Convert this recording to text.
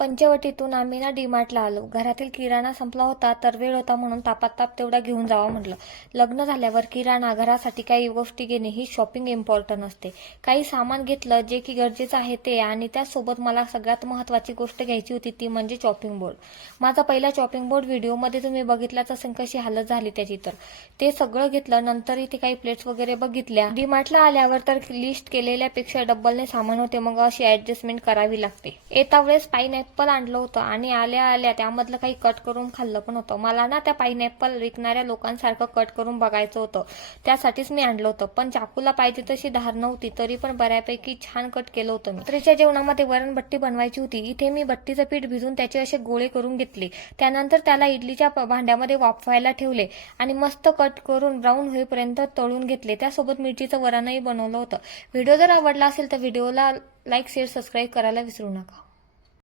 पंचवटीतून आम्ही ना डीमार्टला आलो. घरातील किराणा संपला होता तर वेळ होता म्हणून तापात ताप तेवढा घेऊन जावा म्हटलं. लग्न झाल्यावर किराणा घरासाठी काही गोष्टी घेणे ही शॉपिंग इम्पॉर्टंट असते. काही सामान घेतलं जे की गरजेचं आहे ते, आणि त्यासोबत मला सगळ्यात महत्त्वाची गोष्ट घ्यायची होती ती म्हणजे चॉपिंग बोर्ड. माझा पहिला चॉपिंग बोर्ड व्हिडिओमध्ये तुम्ही बघितलाच असेल कशी हालत झाली त्याची. तर ते सगळं घेतलं. नंतर इथे काही प्लेट्स वगैरे बघितल्या. डीमार्टला आल्यावर तर लिस्ट केलेल्यापेक्षा डबलने सामान होते, मग अशी ऍडजस्टमेंट करावी लागते. येता वेळेस पाईनएपल आणलं होतं आणि आल्या आल्या त्यामधलं काही कट करून खाल्लं पण होतं. मला ना त्या पाईनएपल विकणाऱ्या लोकांसारखं कट करून बघायचं होतं, त्यासाठीच मी आणलं होतं. पण चाकूला पाहिजे तशी धार नव्हती, तरी पण बऱ्यापैकी छान कट केलं होतं मी. रात्रीच्या जेवणामध्ये वरण बट्टी बनवायची होती. इथे मी बट्टीचं पीठ भिजून त्याचे असे गोळे करून घेतले. त्यानंतर त्याला इडलीच्या भांड्यामध्ये वाफवायला ठेवले आणि मस्त कट करून ब्राऊन होईपर्यंत तळून घेतले. त्यासोबत मिरचीचं वरणही बनवलं होतं. व्हिडिओ जर आवडला असेल तर व्हिडिओला लाईक, शेअर, सबस्क्राईब करायला विसरू नका.